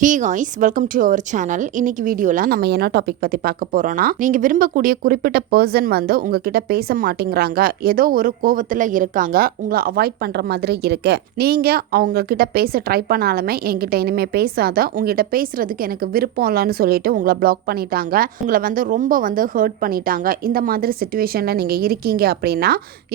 Hey guys, welcome to our channel. இன்னைக்கு வீடியோவில் நம்ம என்ன டாபிக் பற்றி பார்க்க போகிறோன்னா, நீங்கள் விரும்பக்கூடிய குறிப்பிட்ட பர்சன் உங்ககிட்ட பேச மாட்டேங்கிறாங்க, ஏதோ ஒரு கோவத்தில் இருக்காங்க, உங்களை அவாய்ட் பண்ணுற மாதிரி இருக்கு. நீங்கள் அவங்கக்கிட்ட பேச ட்ரை பண்ணாலுமே என்கிட்ட இனிமேல் பேசாத, உங்ககிட்ட பேசுகிறதுக்கு எனக்கு விருப்பம் இல்லைன்னு சொல்லிட்டு உங்களை பிளாக் பண்ணிட்டாங்க, உங்களை ரொம்ப ஹர்ட் பண்ணிட்டாங்க. இந்த மாதிரி சுச்சுவேஷனில் நீங்கள் இருக்கீங்க அப்படின்னா,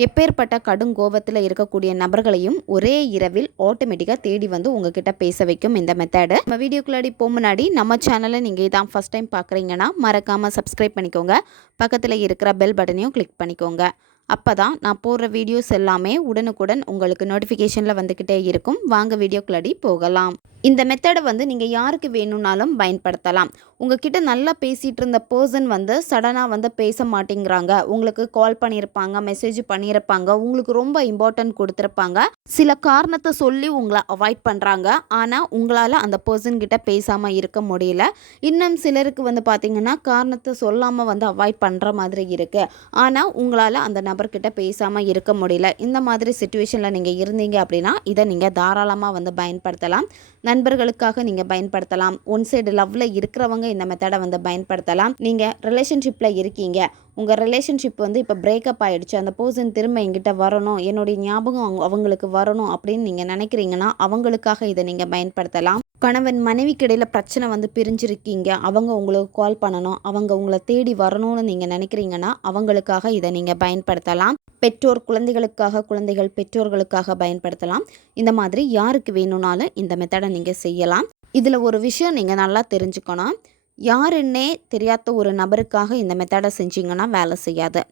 எப்பேற்பட்ட கடும் கோபத்தில் இருக்கக்கூடிய நபர்களையும் ஒரே இரவில் ஆட்டோமேட்டிக்காக தேடி உங்ககிட்ட பேச வைக்கும் இந்த மெத்தடு. வீடியோக்குள்ளாடி முன்னாடி நம்ம சேனலை நீங்கள் இதான் ஃபஸ்ட் டைம் பார்க்குறீங்கன்னா மறக்காமல் சப்ஸ்கிரைப் பண்ணிக்கோங்க. பக்கத்தில் இருக்கிற பெல் பட்டனையும் கிளிக் பண்ணிக்கோங்க. அப்போ தான் நான் போடுற வீடியோஸ் எல்லாமே உடனுக்குடன் உங்களுக்கு நோட்டிஃபிகேஷனில் வந்துக்கிட்டே இருக்கும். வாங்க வீடியோக்குள்ளாடி போகலாம். இந்த மெத்தடை நீங்கள் யாருக்கு வேணும்னாலும் பயன்படுத்தலாம். உங்ககிட்ட நல்லா பேசிகிட்டு இருந்த பர்சன் சடனாக பேச மாட்டேங்கிறாங்க, உங்களுக்கு கால் பண்ணியிருப்பாங்க, மெசேஜ் பண்ணியிருப்பாங்க, உங்களுக்கு ரொம்ப இம்பார்ட்டன்ட் கொடுத்துருப்பாங்க, சில காரணத்தை சொல்லி உங்களை அவாய்ட் பண்ணுறாங்க. ஆனால் உங்களால் அந்த பர்சன்கிட்ட பேசாமல் இருக்க முடியல. இன்னும் சிலருக்கு பார்த்திங்கன்னா காரணத்தை சொல்லாமல் அவாய்ட் பண்ணுற மாதிரி இருக்குது. ஆனால் உங்களால் அந்த நபர்கிட்ட பேசாமல் இருக்க முடியல. இந்த மாதிரி சிச்சுவேஷனில் நீங்கள் இருந்தீங்க அப்படின்னா இதை நீங்கள் தாராளமாக பயன்படுத்தலாம். நண்பர்களுக்காக நீங்கள் பயன்படுத்தலாம். ஒன் சைடு லவ்வில் இருக்கிறவங்க இந்த மெத்தடை பயன்படுத்தலாம். நீங்கள் ரிலேஷன்ஷிப்பில் இருக்கீங்க, உங்கள் ரிலேஷன்ஷிப் இப்போ பிரேக்கப் ஆகிடுச்சு, அந்த பர்சன் திரும்ப எங்கிட்ட வரணும், என்னுடைய ஞாபகம் அவங்களுக்கு வரணும் அப்படின்னு நீங்கள் நினைக்கிறீங்கன்னா அவங்களுக்காக இதை நீங்கள் பயன்படுத்தலாம். கணவன் மனைவிக்கு இடையில் பிரச்சனை பிரிஞ்சிருக்கீங்க, அவங்க உங்களுக்கு கால் பண்ணணும், அவங்க உங்களை தேடி வரணும்னு நீங்கள் நினைக்கிறீங்கன்னா அவங்களுக்காக இதை நீங்கள் பயன்படுத்தலாம். பெற்றோர் குழந்தைகளுக்காக, குழந்தைகள் பெற்றோர்களுக்காக பயன்படுத்தலாம். இந்த மாதிரி யாருக்கு வேணும்னாலும் இந்த மெத்தடை நீங்கள் செய்யலாம். இதில் ஒரு விஷயம் நீங்கள் நல்லா தெரிஞ்சுக்கணும். யாருன்னே தெரியாத ஒரு நபருக்காக இந்த மெத்தடை செஞ்சிங்கன்னா வேலை செய்யாது.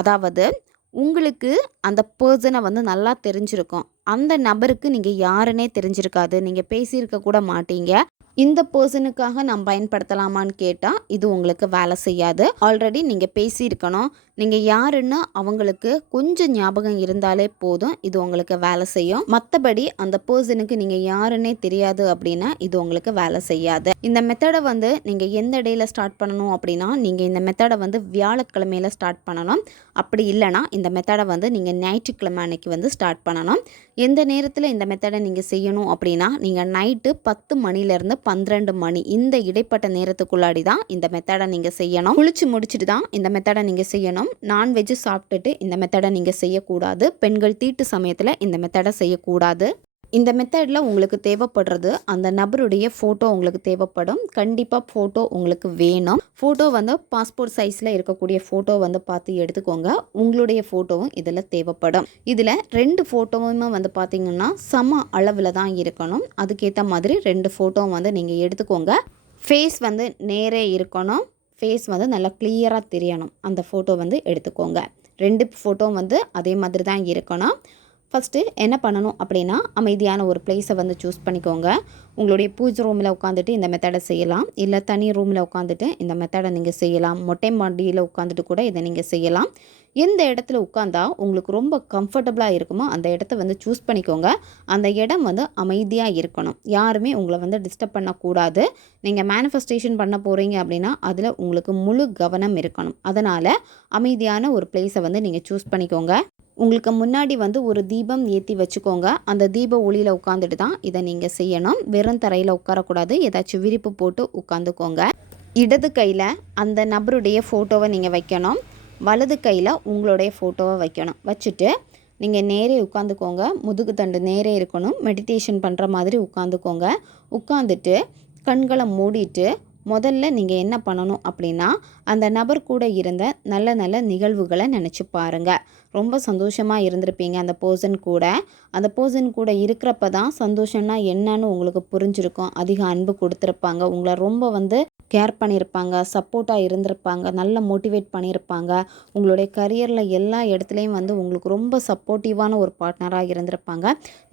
அதாவது உங்களுக்கு அந்த பர்சனை நல்லா தெரிஞ்சிருக்கும், அந்த நபருக்கு நீங்கள் யாருன்னே தெரிஞ்சிருக்காது, நீங்கள் பேசியிருக்க கூட மாட்டீங்க. இந்த பர்சனுக்காக நான் பயன்படுத்தலாமான்னு கேட்டால் இது உங்களுக்கு வேலை செய்யாது. ஆல்ரெடி நீங்கள் பேசியிருக்கணும், நீங்கள் யாருன்னு அவங்களுக்கு கொஞ்சம் ஞாபகம் இருந்தாலே போதும், இது உங்களுக்கு வேலை செய்யும். மற்றபடி அந்த பர்சனுக்கு நீங்கள் யாருன்னே தெரியாது அப்படின்னா இது உங்களுக்கு வேலை செய்யாது. இந்த மெத்தடை நீங்கள் எந்த இடையில ஸ்டார்ட் பண்ணணும் அப்படின்னா, நீங்கள் இந்த மெத்தடை வியாழக்கிழமையில ஸ்டார்ட் பண்ணணும். அப்படி இல்லைனா இந்த மெத்தடை நீங்கள் ஞாயிற்றுக்கிழமை அன்னைக்கு ஸ்டார்ட் பண்ணணும். எந்த நேரத்தில் இந்த மெத்தடை நீங்கள் செய்யணும் அப்படின்னா, நீங்கள் நைட்டு 10 மணிலேருந்து 12 மணி இந்த இடைப்பட்ட நேரத்துக்குள்ளாடி தான் இந்த மெத்தடை நீங்கள் செய்யணும். குளிச்சு முடிச்சுட்டு தான் இந்த மெத்தடை நீங்கள் செய்யணும். நான்வெஜ் சாப்பிட்டுட்டு இந்த மெத்தடை நீங்கள் செய்யக்கூடாது. பெண்கள் தீட்டு சமயத்தில் இந்த மெத்தடை செய்யக்கூடாது. இந்த மெத்தடில் உங்களுக்கு தேவைப்படுறது அந்த நபருடைய ஃபோட்டோ உங்களுக்கு தேவைப்படும். கண்டிப்பாக ஃபோட்டோ உங்களுக்கு வேணும். ஃபோட்டோ பாஸ்போர்ட் சைஸில் இருக்கக்கூடிய ஃபோட்டோ பார்த்து எடுத்துக்கோங்க. உங்களுடைய ஃபோட்டோவும் இதில் தேவைப்படும். இதில் 2 ஃபோட்டோவுமே பார்த்திங்கன்னா சம அளவில் தான் இருக்கணும். அதுக்கேற்ற மாதிரி 2 ஃபோட்டோ நீங்கள் எடுத்துக்கோங்க. ஃபேஸ் நேரே இருக்கணும். ஃபேஸ் நல்லா கிளியராக தெரியணும். அந்த ஃபோட்டோ எடுத்துக்கோங்க. 2 ஃபோட்டோ அதே மாதிரி தான் இருக்கணும். ஃபஸ்ட்டு என்ன பண்ணணும் அப்படின்னா, அமைதியான ஒரு பிளேஸை சூஸ் பண்ணிக்கோங்க. உங்களுடைய பூஜை ரூமில் உட்காந்துட்டு இந்த மெத்தடை செய்யலாம், இல்லை தனி ரூமில் உட்காந்துட்டு இந்த மெத்தடை நீங்கள் செய்யலாம், மொட்டை மாடியில் உட்காந்துட்டு கூட இதை நீங்கள் செய்யலாம். எந்த இடத்துல உட்காந்தா உங்களுக்கு ரொம்ப கம்ஃபர்டபுளாக இருக்குமோ அந்த இடத்த சூஸ் பண்ணிக்கோங்க. அந்த இடம் அமைதியாக இருக்கணும். யாருமே உங்களை டிஸ்டர்ப் பண்ணக்கூடாது. நீங்கள் மேனிஃபெஸ்டேஷன் பண்ண போகிறீங்க அப்படின்னா அதில் உங்களுக்கு முழு கவனம் இருக்கணும். அதனால் அமைதியான ஒரு பிளேஸை நீங்கள் சூஸ் பண்ணிக்கோங்க. உங்களுக்கு முன்னாடி ஒரு தீபம் ஏற்றி வச்சுக்கோங்க. அந்த தீப ஒளியில் உட்காந்துட்டு தான் இதை நீங்கள் செய்யணும். வெறும் தரையில் உட்காரக்கூடாது, ஏதாச்சும் விரிப்பு போட்டு உட்காந்துக்கோங்க. இடது கையில் அந்த நபருடைய ஃபோட்டோவை நீங்கள் வைக்கணும், வலது கையில் உங்களுடைய ஃபோட்டோவை வைக்கணும். வச்சுட்டு நீங்கள் நேரே உட்காந்துக்கோங்க. முதுகு தண்டு நேரே இருக்கணும். மெடிடேஷன் பண்ணுற மாதிரி உட்காந்துக்கோங்க. உட்காந்துட்டு கண்களை மூடிட்டு முதல்ல நீங்கள் என்ன பண்ணணும் அப்படின்னா, அந்த நபர் கூட இருந்த நல்ல நல்ல நிகழ்வுகளை நினச்சி பாருங்கள். ரொம்ப சந்தோஷமாக இருந்திருப்பீங்க அந்த பர்சன் கூட. அந்த பர்சன் கூட இருக்கிறப்ப தான் சந்தோஷம்னா என்னன்னு உங்களுக்கு புரிஞ்சிருக்கும். அதிக அன்பு கொடுத்துருப்பாங்க, உங்களை ரொம்ப கேர் பண்ணியிருப்பாங்க, சப்போர்ட்டாக இருந்திருப்பாங்க, நல்ல மோட்டிவேட் பண்ணியிருப்பாங்க. உங்களுடைய கரியரில் எல்லா இடத்துலையும் உங்களுக்கு ரொம்ப சப்போர்ட்டிவான ஒரு பார்ட்னராக இருந்திருப்பாங்க.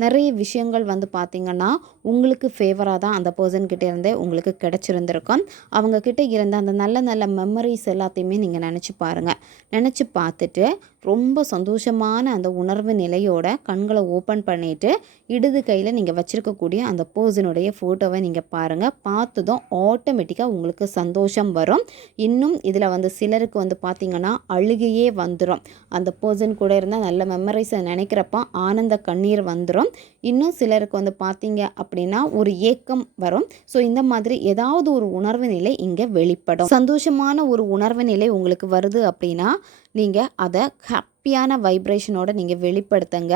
நிறைய விஷயங்கள் பார்த்திங்கன்னா உங்களுக்கு ஃபேவராக தான் அந்த பர்சன்கிட்ட இருந்தே உங்களுக்கு கிடச்சிருந்துருக்கும். அவங்கக்கிட்ட இருந்த அந்த நல்ல நல்ல மெமரிஸ் எல்லாத்தையுமே நீங்கள் நினச்சி பாருங்கள். நினச்சி பார்த்துட்டு ரொம்ப சந்தோஷமான அந்த உணர்வு நிலையோட கண்களை ஓப்பன் பண்ணிவிட்டு இடது கையில் நீங்கள் வச்சுருக்கக்கூடிய அந்த பர்சனுடைய ஃபோட்டோவை நீங்கள் பாருங்கள். பார்த்ததும் ஆட்டோமேட்டிக்காக உங்களுக்கு சந்தோஷம் வரும். இன்னும் இதில் வந்து சிலருக்கு வந்து பார்த்திங்கன்னா அழுகையே வந்துடும். அந்த பர்சன் கூட இருந்தால் நல்ல மெமரிஸை நினைக்கிறப்ப ஆனந்த கண்ணீர் வந்துடும். இன்னும் சிலருக்கு வந்து பார்த்தீங்க அப்படின்னா ஒரு ஏக்கம் வரும். ஸோ இந்த மாதிரி ஏதாவது ஒரு உணர்வு நிலை இங்கே வெளிப்படும். சந்தோஷமான ஒரு உணர்வு நிலை உங்களுக்கு வருது அப்படின்னா நீங்கள் அதை ஹாப்பியான வைப்ரேஷனோட நீங்கள் வெளிப்படுத்துங்க.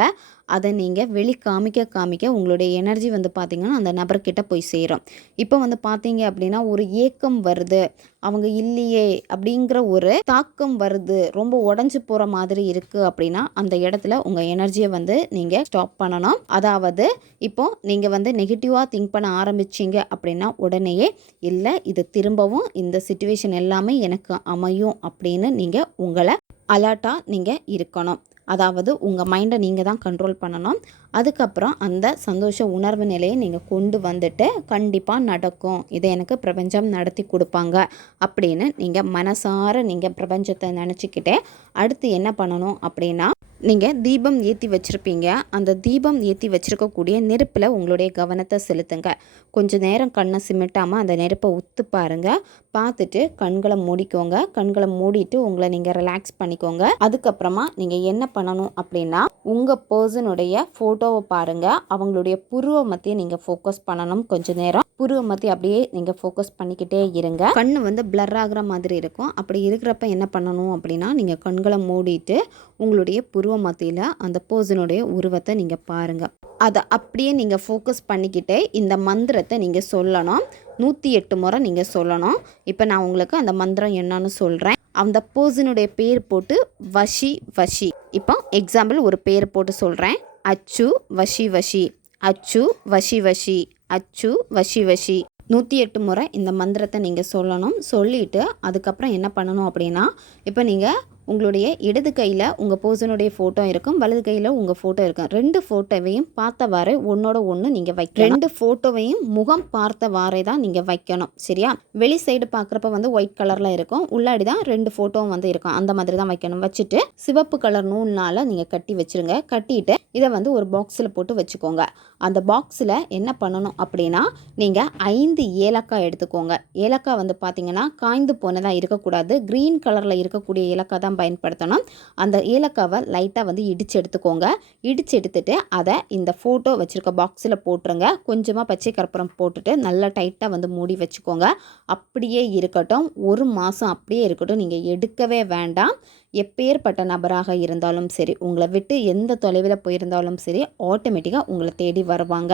அதை நீங்கள் காமிக்க உங்களுடைய எனர்ஜி வந்து பார்த்திங்கன்னா அந்த நபர்கிட்ட போய் சேரும். இப்போ வந்து பார்த்தீங்க அப்படின்னா ஒரு ஏக்கம் வருது, அவங்க இல்லையே அப்படிங்கிற ஒரு தாக்கம் வருது, ரொம்ப உடஞ்சி போகிற மாதிரி இருக்குது அப்படின்னா அந்த இடத்துல உங்கள் எனர்ஜியை வந்து நீங்கள் ஸ்டாப் பண்ணணும். அதாவது இப்போ நீங்கள் வந்து நெகட்டிவாக திங்க் பண்ண ஆரம்பிச்சிங்க அப்படின்னா உடனேயே இல்லை, இது திரும்பவும் இந்த சிச்சுவேஷன் எல்லாமே எனக்கு அமையும் அப்படின்னு நீங்கள் உங்களை அலர்ட்டாக நீங்கள் இருக்கணும். அதாவது உங்கள் மைண்டை நீங்கள் தான் கண்ட்ரோல் பண்ணணும். அதுக்கப்புறம் அந்த சந்தோஷ உணர்வு நிலையை நீங்கள் கொண்டு வந்துட்டு கண்டிப்பாக நடக்கும், இதை எனக்கு பிரபஞ்சம் நடத்தி கொடுப்பாங்க அப்படின்னு நீங்கள் மனசார நீங்கள் பிரபஞ்சத்தை நினச்சிக்கிட்டே அடுத்து என்ன பண்ணணும் அப்படின்னா நீங்கள் தீபம் ஏற்றி வச்சுருப்பீங்க. அந்த தீபம் ஏற்றி வச்சுருக்கக்கூடிய நெருப்பில் உங்களுடைய கவனத்தை செலுத்துங்க. கொஞ்சம் நேரம் கண்ணை சிமிட்டாமல் அந்த நெருப்பை உத்து பாருங்கள். பார்த்துட்டு கண்களை மூடிக்கோங்க. கண்களை மூடிட்டு உங்களை நீங்கள் ரிலாக்ஸ் பண்ணிக்கோங்க. அதுக்கப்புறமா நீங்கள் என்ன பண்ணணும் அப்படின்னா உங்கள் பர்சனுடைய ஃபோட்டோவை பாருங்கள். அவங்களுடைய புருவ மத்தியை நீங்கள் ஃபோக்கஸ் பண்ணணும். கொஞ்சம் நேரம் புருவ மத்திய அப்படியே நீங்கள் ஃபோக்கஸ் பண்ணிக்கிட்டே இருங்க. கண் வந்து பிளர் ஆகிற மாதிரி இருக்கும். அப்படி இருக்கிறப்ப என்ன பண்ணணும் அப்படின்னா நீங்கள் கண்களை மூடிட்டு உங்களுடைய புருவ மத்தியில் அந்த பர்சனுடைய உருவத்தை நீங்கள் பாருங்கள். அதை அப்படியே நீங்கள் ஃபோக்கஸ் பண்ணிக்கிட்டே இந்த மந்திரத்தை நீங்கள் சொல்லணும். 108 முறை நீங்கள் சொல்லணும். இப்போ நான் உங்களுக்கு அந்த மந்திரம் என்னன்னு சொல்கிறேன். அந்த பர்சனுடைய பேர் போட்டு வஷி வஷி. இப்போ எக்ஸாம்பிள் ஒரு பேர் போட்டு சொல்கிறேன். அச்சு வஷி வஷி, அச்சு வஷி வஷி, அச்சு வஷி வஷி. 108 முறை இந்த மந்திரத்தை நீங்கள் சொல்லணும். சொல்லிவிட்டு அதுக்கப்புறம் என்ன பண்ணணும் அப்படின்னா இப்போ நீங்கள் உங்களுடைய இடது கையில் உங்கள் பர்சனுடைய ஃபோட்டோ இருக்கும், வலது கையில் உங்கள் ஃபோட்டோ இருக்கும். 2 ஃபோட்டோவையும் பார்த்தவாறு ஒன்றோட ஒன்று நீங்கள் வைக்கணும். 2 ஃபோட்டோவையும் முகம் பார்த்தவாறே தான் நீங்கள் வைக்கணும். சரியா? வெளி சைடு பார்க்குறப்ப வந்து ஒயிட் கலரில் இருக்கும், உள்ளாடி தான் 2 ஃபோட்டோவும் வந்து இருக்கும். அந்த மாதிரி தான் வைக்கணும். வச்சுட்டு சிவப்பு கலர் நூல்னால் நீங்கள் கட்டி வச்சுருங்க. கட்டிட்டு இதை வந்து ஒரு பாக்ஸில் போட்டு வச்சுக்கோங்க. அந்த பாக்ஸில் என்ன பண்ணணும் அப்படின்னா நீங்கள் 5 ஏலக்காய் எடுத்துக்கோங்க. ஏலக்காய் வந்து பார்த்தீங்கன்னா காய்ந்து போனதாக இருக்கக்கூடாது, க்ரீன் கலரில் இருக்கக்கூடிய ஏலக்காய் தான் பயன்படுத்தணும். அந்த ஏலக்காவை லைட்டாக வந்து இடித்து எடுத்துக்கோங்க. இடித்து எடுத்துட்டு அதை இந்த ஃபோட்டோ வச்சுருக்க பாக்ஸில் போட்டுருங்க. கொஞ்சமாக பச்சை கற்பூரம் போட்டுட்டு நல்லா டைட்டாக வந்து மூடி வச்சுக்கோங்க. அப்படியே இருக்கட்டும், 1 மாதம் அப்படியே இருக்கட்டும். நீங்கள் எடுக்கவே வேண்டாம். எப்பேற்பட்ட நபராக இருந்தாலும் சரி, உங்களை விட்டு எந்த தொலைவில் போயிருந்தாலும் சரி, ஆட்டோமேட்டிக்காக உங்களை தேடி வருவாங்க.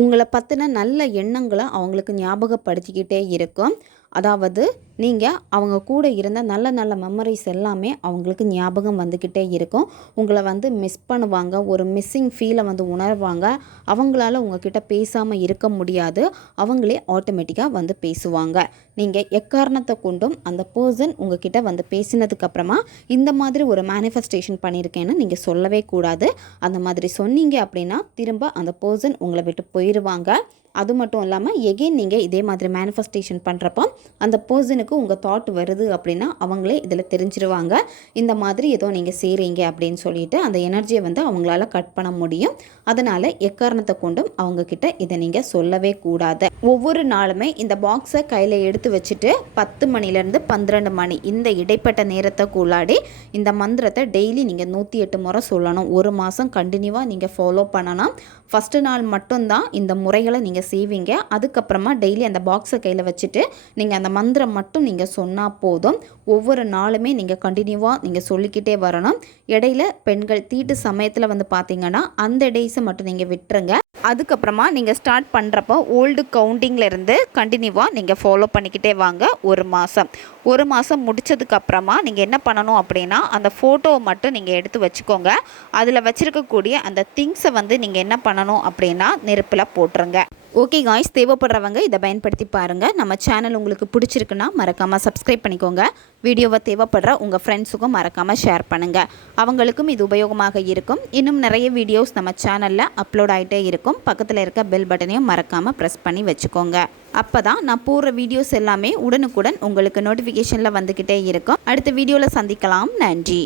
உங்களை பற்றின நல்ல எண்ணங்களை அவங்களுக்கு ஞாபகப்படுத்திக்கிட்டே இருக்கும். அதாவது நீங்கள் அவங்க கூட இருந்த நல்ல நல்ல மெமரிஸ் எல்லாமே அவங்களுக்கு ஞாபகம் வந்துக்கிட்டே இருக்கும். உங்களை வந்து மிஸ் பண்ணுவாங்க, ஒரு மிஸ்ஸிங் ஃபீலை வந்து உணர்வாங்க. அவங்களால உங்ககிட்ட பேசாமல் இருக்க முடியாது, அவங்களே ஆட்டோமேட்டிக்காக வந்து பேசுவாங்க. நீங்கள் எக்காரணத்தை கொண்டும் அந்த பர்சன் உங்ககிட்ட வந்து பேசினதுக்கப்புறமா இந்த மாதிரி ஒரு மேனிஃபெஸ்டேஷன் பண்ணியிருக்கேன்னு நீங்கள் சொல்லவே கூடாது. அந்த மாதிரி சொன்னீங்க அப்படின்னா திரும்ப அந்த பர்சன் உங்களை விட்டு போயிடுவாங்க. அது மட்டும் இல்லாமல் எகெயின் நீங்கள் இதே மாதிரி மேனிஃபெஸ்டேஷன் பண்ணுறப்போ அந்த பர்சனுக்கு உங்கள் தாட் வருது அப்படின்னா அவங்களே இதில் தெரிஞ்சிருவாங்க. இந்த மாதிரி ஏதோ நீங்கள் செய்கிறீங்க அப்படின்னு சொல்லிட்டு அந்த எனர்ஜியை வந்து அவங்களால கட் பண்ண முடியும். அதனால் எக்காரணத்தை கொண்டும் அவங்கக்கிட்ட இதை நீங்கள் சொல்லவே கூடாது. ஒவ்வொரு நாளுமே இந்த பாக்ஸை கையில் எடுத்து வச்சுட்டு 10 மணிலேருந்து 12 மணி இந்த இடைப்பட்ட நேரத்துக்குள்ளாடி இந்த மந்திரத்தை டெய்லி நீங்கள் 108 முறை சொல்லணும். 1 மாதம் கண்டினியூவாக நீங்கள் ஃபாலோ பண்ணணும். ஃபஸ்ட்டு நாள் மட்டும்தான் இந்த முறைகளை நீங்கள் செய்வீங்க. அதுக்கப்புறமா டெய்லி அந்த பாக்ஸை கையில் வச்சுட்டு நீங்கள் அந்த மந்திரம் மட்டும் நீங்கள் சொன்னால் போதும். ஒவ்வொரு நாளுமே நீங்கள் கண்டினியூவாக நீங்கள் சொல்லிக்கிட்டே வரணும். இடையில பெண்கள் தீட்டு சமயத்தில் வந்து பார்த்தீங்கன்னா அந்த டேஸை மட்டும் நீங்கள் விட்டுருங்க. அதுக்கப்புறமா நீங்கள் ஸ்டார்ட் பண்ணுறப்போ ஓல்டு கவுண்டிங்லேருந்து கண்டினியூவாக நீங்கள் ஃபாலோ பண்ணிக்கிட்டே வாங்க. 1 மாதம் முடித்ததுக்கப்புறமா நீங்கள் என்ன பண்ணணும் அப்படின்னா அந்த ஃபோட்டோவை மட்டும் நீங்கள் எடுத்து வச்சுக்கோங்க. அதில் வச்சுருக்கக்கூடிய அந்த திங்ஸை வந்து நீங்கள் என்ன பண்ணணும் அப்படின்னா நெருப்பில் போட்டுருங்க. ஓகே காய்ஸ், தேவைப்படுறவங்க இதை பயன்படுத்தி பாருங்கள். நம்ம சேனல் உங்களுக்கு பிடிச்சிருக்குன்னா மறக்காமல் சப்ஸ்கிரைப் பண்ணிக்கோங்க. வீடியோவை தேவைப்படுற உங்கள் ஃப்ரெண்ட்ஸுக்கும் மறக்காமல் ஷேர் பண்ணுங்கள். அவங்களுக்கும் இது உபயோகமாக இருக்கும். இன்னும் நிறைய வீடியோஸ் நம்ம சேனலில் அப்லோட் ஆகிட்டே இருக்கும். பக்கத்தில் இருக்க பெல் பட்டனையும் மறக்காமல் ப்ரெஸ் பண்ணி வச்சுக்கோங்க. அப்போ தான் நான் போடுற வீடியோஸ் எல்லாமே உடனுக்குடன் உங்களுக்கு நோட்டிஃபிகேஷனில் வந்துக்கிட்டே இருக்கும். அடுத்த வீடியோவில் சந்திக்கலாம். நன்றி.